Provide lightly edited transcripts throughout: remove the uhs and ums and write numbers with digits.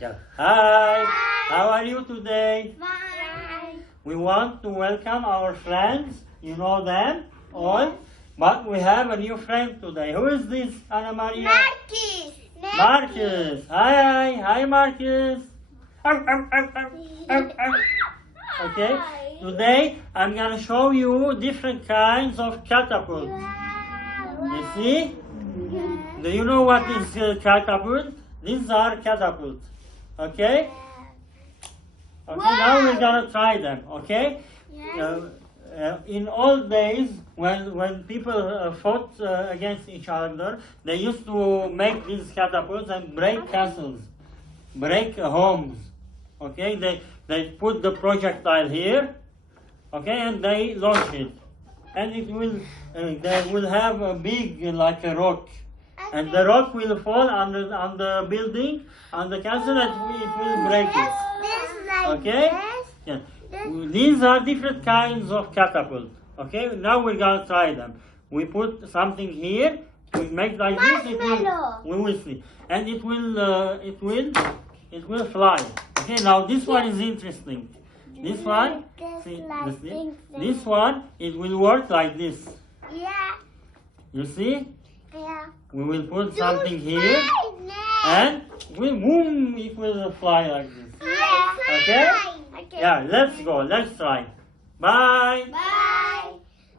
Yeah. Hi. How are you today? Fine. We want to welcome our friends. You know them all. But we have a new friend today. Who is this, Ana Maria? Marcus. Marcus. Hi. Hi, Marcus. Okay. Today I'm going to show you different kinds of catapults. You see? Do you know what is catapult? These are catapults. Okay? Okay, now we're going to try them. Okay? In old days, when people fought against each other, they used to make these catapults and break castles, break homes. Okay? They put the projectile here. Okay? And they launch it. And it will, they will have a big, like a rock. And the rock will fall on the building, on the castle, and it will break it. Okay? Yeah. These are different kinds of catapult. Okay? Now we're going to try them. We put something here. We make like this. We will see. And it will fly. Okay? Now this one is interesting. This one, see, this one, it will work like this. Yeah. You see? Yeah. We will put something here, and boom, it will fly like this. Yeah. Okay? Yeah, let's go. Let's try. Bye. Bye.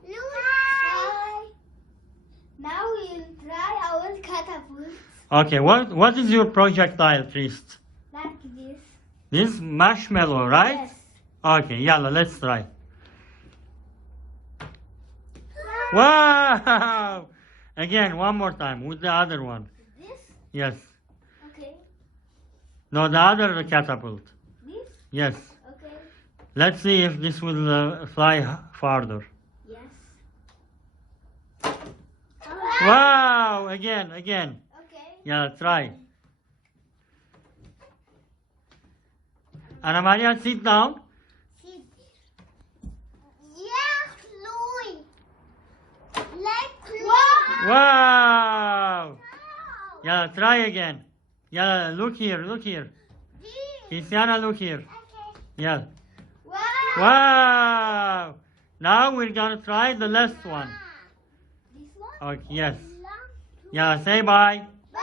Bye. Now we'll try our catapult. Okay, what is your projectile, priest? Like this. This marshmallow, right? Yes. Okay, yalla, let's try. Wow! Again, one more time with the other one. This? Yes. Okay. No, the other catapult. This? Yes. Okay. Let's see if this will fly farther. Yes. Wow! Again. Okay. Yeah, try. Ana Maria, sit down. Wow! Yeah, try again. Yeah, look here. Cristiana, look here. Yeah. Wow! Now we're gonna try the last one. This one? Okay, yes. Yeah, say bye. Bye.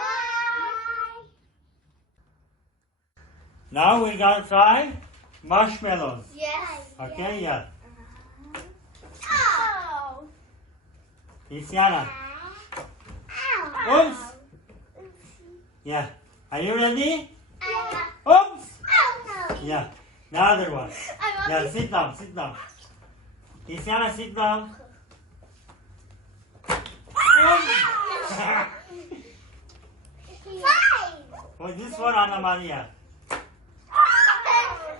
Now we're gonna try marshmallows. Yes. Okay, yeah. Ow. Cristiana. Ow. Oops. Yeah. Are you ready? Ow. Oops. Ow. Yeah. The other one. I want Yeah, this. sit down. Cristiana, sit down. Five. For this one, Ana Maria.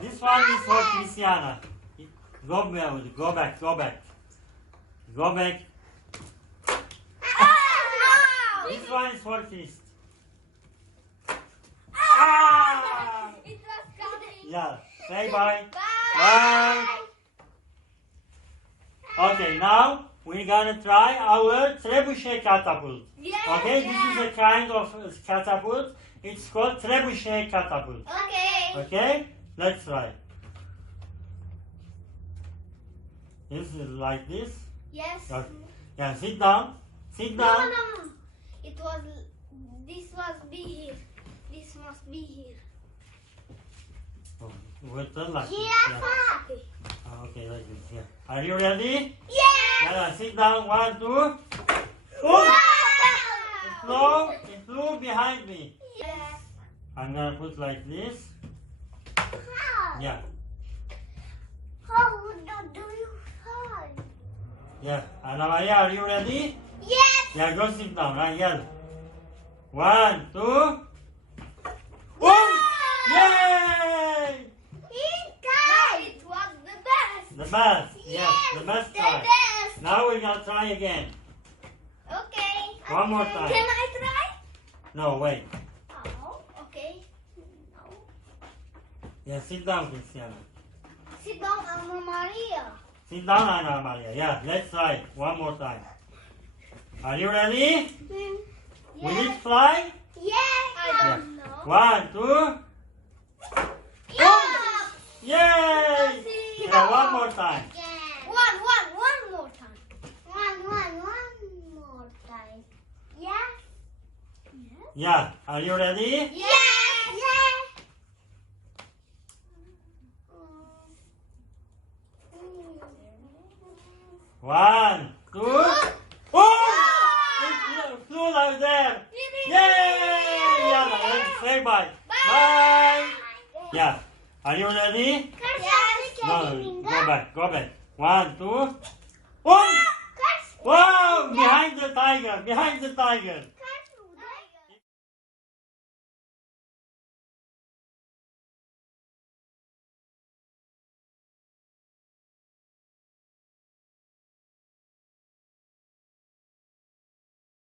This one is for Cristiana. Go back. This one is for Chris. Ah! It was coming. Yeah. Say bye. Bye. Okay, now we're gonna try our trebuchet catapult. Yes, Okay, yes. this is a kind of catapult. It's called trebuchet catapult. Okay. Okay, let's try. This is like this. Yes. Okay. Yeah, sit down. No. This must be here. This must be here. Oh, we'll turn like this. Yeah. Yeah. Okay, like this. Yeah. Are you ready? Yes. Yeah, sit down. 1, 2. Oh! It flew behind me. Yes. I'm gonna put like this. Yeah. How do you fall? Yeah. Ana Maria, are you ready? Yes. Yeah, go sit down. I yell. 1, 2. Oh! Yay! It was the best. The best. Yes, the best the try. best. Now we're gonna try again. Okay. One more time. Can I try? No, wait. Oh, okay. No. Yeah, sit down, Cristiana. Sit down, Ana Maria. Sit down, Ana Maria. Yeah, let's try one more time. Are you ready? Will it fly? Yes. I Yeah. don't know. 1, 2. Yay! Yeah, one more time. One more time. One more time. Yeah. Yeah, are you ready? Yes. One, two. Oh! It flew out there. Yay! Yeah, let's say bye. Bye. Yeah, are you ready? No, go back. One, two. Oh! Wow! Behind the tiger.